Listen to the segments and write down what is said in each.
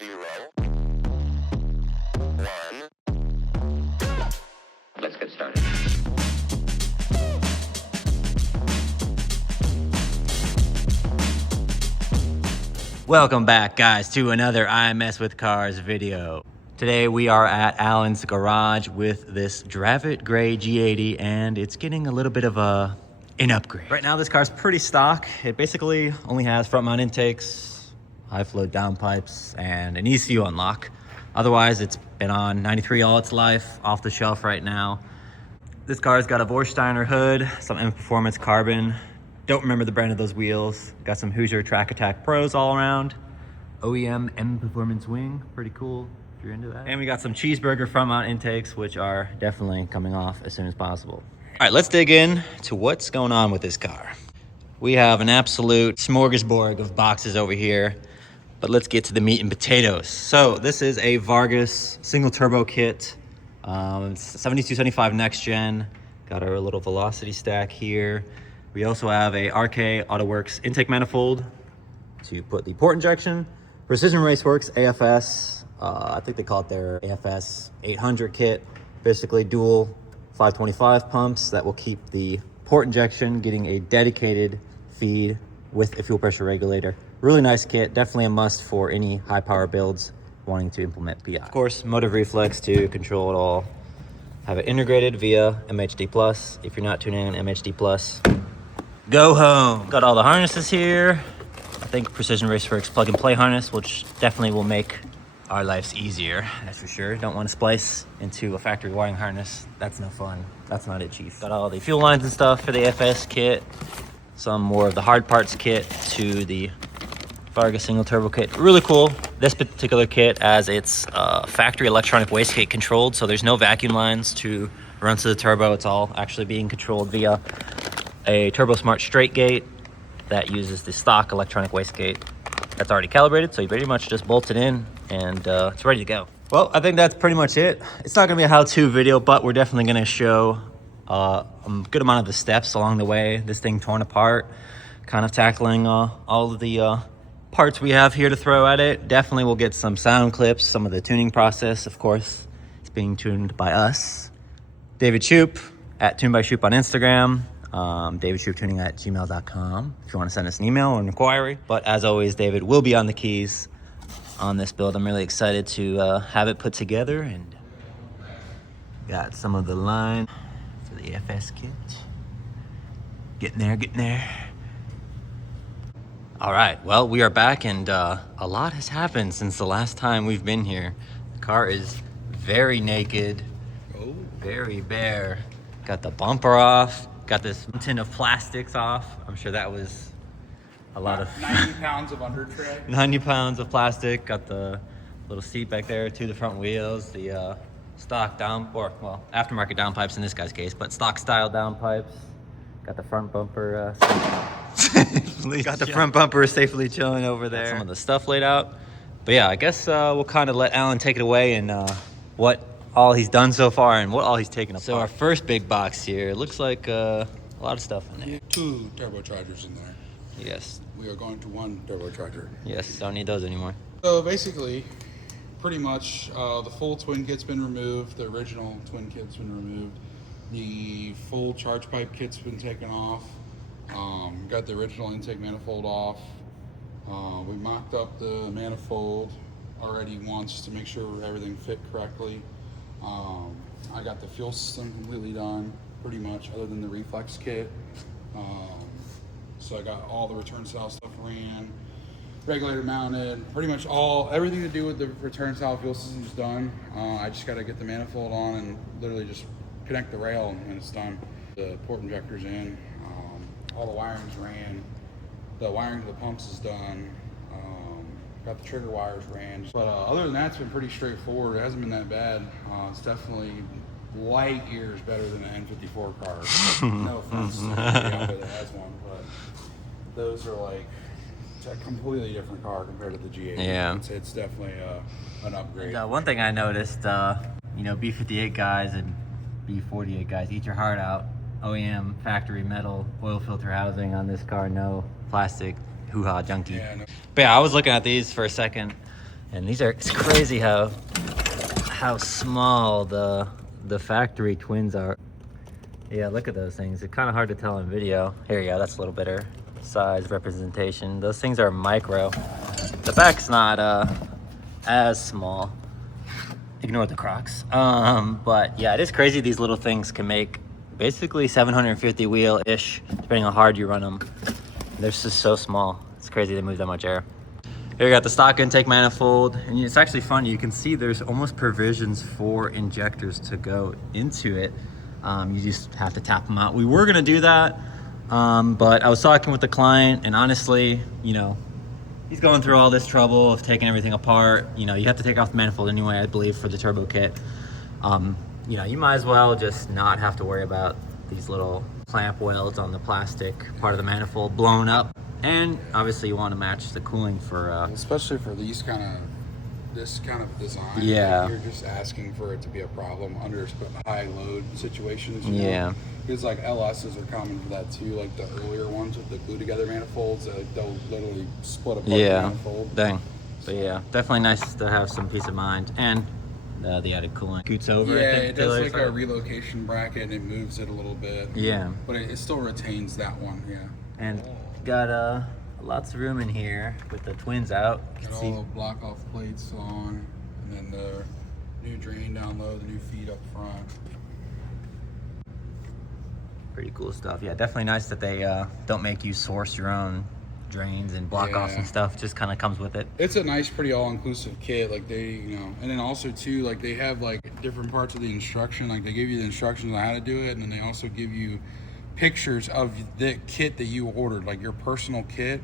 0, 1. Let's get started. Welcome back, guys, to another I Mess With Cars video. Today we are at Alan's garage with this Dravit Gray G80, and it's getting a little bit of an upgrade. Right now this car's pretty stock. It basically only has front mount intakes, high flow downpipes, and an ECU unlock. Otherwise, it's been on 93 all its life, off the shelf right now. This car's got a Vorsteiner hood, some M Performance carbon. Don't remember the brand of those wheels. Got some Hoosier Track Attack Pros all around. OEM M Performance wing, pretty cool if you're into that. And we got some cheeseburger front mount intakes, which are definitely coming off as soon as possible. All right, let's dig in to what's going on with this car. We have an absolute smorgasbord of boxes over here, but let's get to the meat and potatoes. So this is a Vargas single turbo kit. It's 7275 next gen. Got our little velocity stack here. We also have a RK AutoWorks intake manifold to put the port injection. Precision Raceworks AFS, I think they call it their AFS 800 kit. Basically dual 525 pumps that will keep the port injection getting a dedicated feed with a fuel pressure regulator. Really nice kit, definitely a must for any high power builds wanting to implement PI. Of course, motive reflex to control it all. Have it integrated via MHD Plus. If you're not tuning in MHD Plus, go home. Got all the harnesses here. I think Precision Raceworks plug and play harness, which definitely will make our lives easier, that's for sure. Don't want to splice into a factory wiring harness. That's no fun. That's not it, Chief. Got all the fuel lines and stuff for the FS kit. Some more of the hard parts kit to the Vargas single turbo kit. Really cool. This particular kit as it's factory electronic wastegate controlled, so there's no vacuum lines to run to the turbo. It's all actually being controlled via a Turbo Smart straight gate that uses the stock electronic wastegate that's already calibrated, so you pretty much just bolt it in and it's ready to go. Well, I think that's pretty much it. It's not gonna be a how-to video, but we're definitely gonna show a good amount of the steps along the way, this thing torn apart, kind of tackling all of the parts we have here to throw at it. Definitely we'll get some sound clips, some of the tuning process. Of course, it's being tuned by us. David Shoup at Tuned by Shoup on Instagram. davidshouptuning at gmail.com if you want to send us an email or an inquiry. But as always, David will be on the keys on this build. I'm really excited to have it put together, and got some of the line for the FS kit. Getting there. All right, well, we are back, and a lot has happened since the last time we've been here. The car is very naked, very bare. Got the bumper off. Got this tin of plastics off. I'm sure that was a lot of 90 pounds of under tray. 90 pounds of plastic. Got the little seat back there to the front wheels. The stock down, or well, aftermarket downpipes in this guy's case, but stock style downpipes. Got the front bumper. Got the front bumper safely chilling over there. Got some of the stuff laid out. But yeah, I guess we'll kind of let Alan take it away and what all he's done so far and what all he's taken apart. So our first big box here, looks like a lot of stuff in there. 2 turbochargers in there. Yes. We are going to 1 turbocharger. Yes, don't need those anymore. So basically, pretty much the full twin kit's been removed. The original twin kit's been removed. The full charge pipe kit's been taken off. Got the original intake manifold off. We mocked up the manifold already once to make sure everything fit correctly. I got the fuel system completely done, pretty much, other than the reflex kit. So I got all the return style stuff ran, regulator mounted, pretty much everything to do with the return style fuel system is done. I just got to get the manifold on and literally just connect the rail and it's done. The port injector's in, all the wiring's ran, the wiring to the pumps is done. Got the trigger wires ran. But other than that, it's been pretty straightforward. It hasn't been that bad. It's definitely light years better than an N54 car. No offense to anybody out there that has one, but those are like, it's a completely different car compared to the G80. Yeah. It's definitely an upgrade. One thing I noticed, B58 guys and B48 guys, eat your heart out. OEM factory metal oil filter housing on this car, no plastic hoo-ha junkie. Yeah, no. But yeah, I was looking at these for a second, And these are, it's crazy how small the factory twins are. Yeah, look at those things. It's kind of hard to tell in video. Here you go, that's a little better size representation. Those things are micro. The back's not as small. Ignore the Crocs. But yeah, it is crazy these little things can make basically 750 wheel-ish, depending on how hard you run them. They're just so small. It's crazy they move that much air. Here we got the stock intake manifold, and it's actually funny. You can see there's almost provisions for injectors to go into it. You just have to tap them out. We were gonna do that, but I was talking with the client, and honestly, you know, he's going through all this trouble of taking everything apart. You know, you have to take off the manifold anyway, I believe, for the turbo kit. You know, you might as well just not have to worry about these little clamp welds on the plastic part of the manifold blown up. And obviously you want to match the cooling for especially for this kind of design. Yeah, like, you're just asking for it to be a problem under high load situations, you yeah know? Because like LSs are common for that too, like the earlier ones with the glue together manifolds, they'll literally split apart the manifold. Dang. But yeah, definitely nice to have some peace of mind. And the added coolant scoots over. Yeah, it does like a relocation bracket and it moves it a little bit. Yeah, but it still retains that one. Yeah, and got lots of room in here with the twins out. Got all the block off plates on, and then the new drain down low, the new feed up front. Pretty cool stuff. Yeah, definitely nice that they don't make you source your own drains and block offs and stuff. Just kind of comes with it. It's a nice, pretty all-inclusive kit. Like they, you know, and then also too, like they have like different parts of the instruction. Like they give you the instructions on how to do it, and then they also give you pictures of the kit that you ordered, like your personal kit.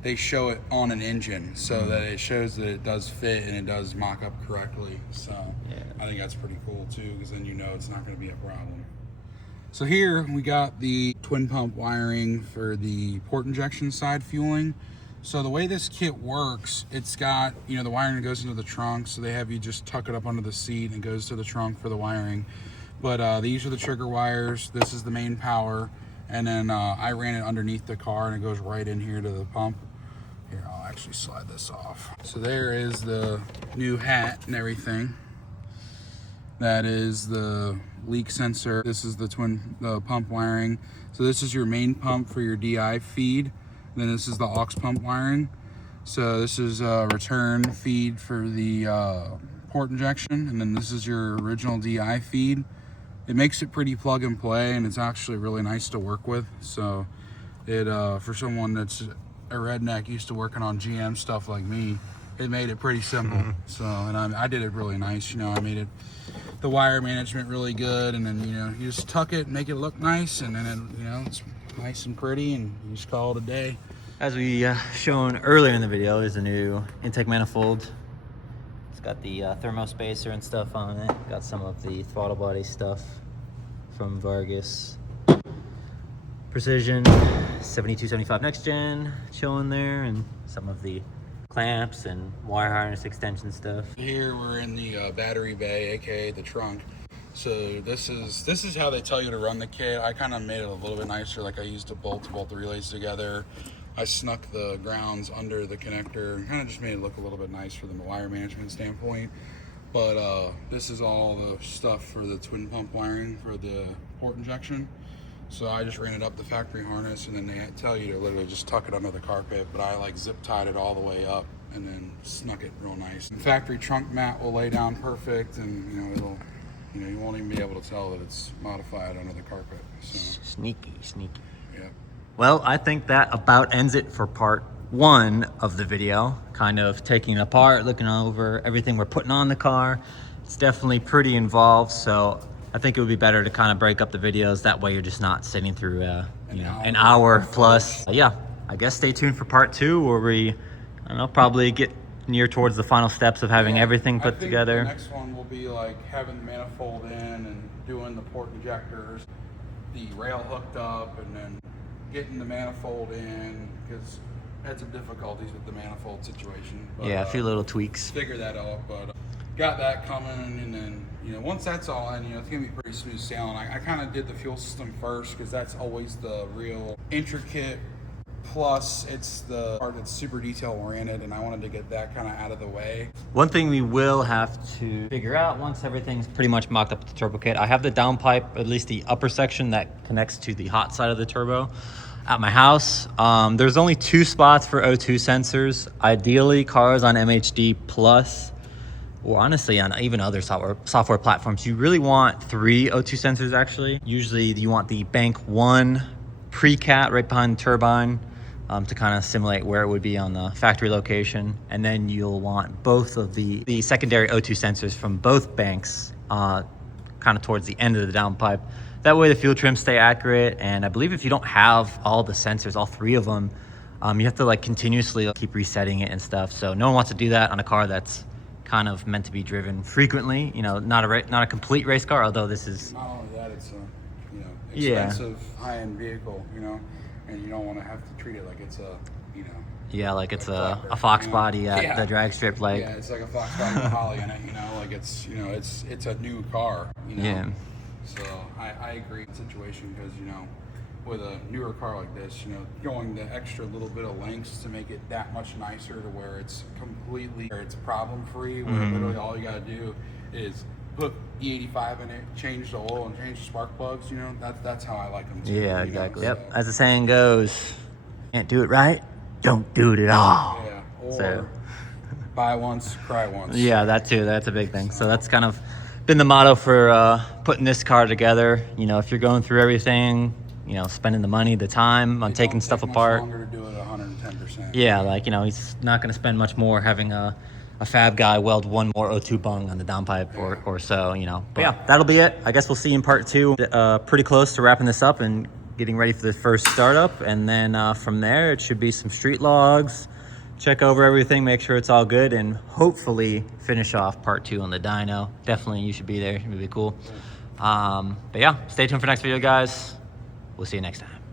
They show it on an engine so that it shows that it does fit and it does mock up correctly. So yeah, I think that's pretty cool too, because then you know it's not going to be a problem. So here we got the twin pump wiring for the port injection side fueling. So the way this kit works, it's got, you know, the wiring that goes into the trunk. So they have you just tuck it up under the seat and it goes to the trunk for the wiring. But these are the trigger wires. This is the main power. And then I ran it underneath the car and it goes right in here to the pump. Here, I'll actually slide this off. So there is the new hat and everything. That is the leak sensor. This is the pump wiring. So this is your main pump for your DI feed. Then this is the aux pump wiring. So this is a return feed for the port injection. And then this is your original DI feed. It makes it pretty plug and play, and it's actually really nice to work with. So it for someone that's a redneck used to working on GM stuff like me, it made it pretty simple. So, and I did it really nice. You know, I made it, the wire management really good, and then, you know, you just tuck it, make it look nice, and then it, you know, it's nice and pretty, and you just call it a day. As we shown earlier in the video, is a new intake manifold. It's got the thermo spacer and stuff on it. Got some of the throttle body stuff from Vargas. Precision 7275 next gen showing there, and some of the clamps and wire harness extension stuff. Here we're in the battery bay, aka the trunk. So this is how they tell you to run the kit. I kind of made it a little bit nicer. Like I used a bolt to bolt the relays together. I snuck the grounds under the connector and kind of just made it look a little bit nice from the wire management standpoint. But this is all the stuff for the twin pump wiring for the port injection. So I just ran it up the factory harness, and then they tell you to literally just tuck it under the carpet, but I like zip tied it all the way up and then snuck it real nice. The factory trunk mat will lay down perfect, and you know, it'll, you know, you won't even be able to tell that it's modified under the carpet. So sneaky. yeah. Well, I think that about ends it for part one of the video. Kind of taking it apart, looking over everything we're putting on the car. It's definitely pretty involved, so I think it would be better to kind of break up the videos. That way you're just not sitting through an hour plus. Yeah, I guess stay tuned for part two, where we, I don't know, probably get near towards the final steps of having everything put together. The next one will be like having the manifold in and doing the port injectors, the rail hooked up, and then getting the manifold in, because I had some difficulties with the manifold situation. But, yeah, a few little tweaks. Figure that out, but got that coming, and then, you know, once that's all in, you know, it's gonna be pretty smooth sailing. I kind of did the fuel system first, because that's always the real intricate Plus, it's the part that's super detail oriented, and I wanted to get that kind of out of the way. One thing we will have to figure out once everything's pretty much mocked up with the turbo kit, I have the downpipe, at least the upper section that connects to the hot side of the turbo at my house. There's only 2 spots for O2 sensors. Ideally, cars on MHD Plus, or honestly on even other software platforms, you really want 3 O2 sensors actually. Usually you want the bank 1 pre-cat right behind the turbine, to kind of simulate where it would be on the factory location. And then you'll want both of the secondary O2 sensors from both banks kind of towards the end of the downpipe. That way the fuel trims stay accurate. And I believe if you don't have all the sensors, all 3 of them, you have to like continuously keep resetting it and stuff. So no one wants to do that on a car that's kind of meant to be driven frequently. You know, not a complete race car, although this is... Not only that, it's a expensive high-end vehicle, and you don't want to have to treat it like it's a, yeah, like it's a Fox body at the drag strip, like... Yeah, it's like a Fox body with Holly in it, like it's, it's a new car, Yeah. So I agree with the situation because, with a newer car like this, going the extra little bit of lengths to make it that much nicer to where it's problem-free, where literally all you got to do is put E85 in it, change the oil, and change the spark plugs. That's how I like them too. Yeah, exactly. Yep. As the saying goes, can't do it right, don't do it at all. Yeah. Or buy once, cry once. Yeah, that too. That's a big thing. So that's kind of been the motto for putting this car together. If you're going through everything, spending the money, the time on taking stuff apart. Longer to do it 110%. Yeah, like he's not going to spend much more having a fab guy weld 1 more O2 bung on the downpipe or so, But yeah, that'll be it. I guess we'll see you in part 2. Pretty close to wrapping this up and getting ready for the first startup. And then from there, it should be some street logs, check over everything, make sure it's all good, and hopefully finish off part 2 on the dyno. Definitely, you should be there. It would be cool. But yeah, stay tuned for next video, guys. We'll see you next time.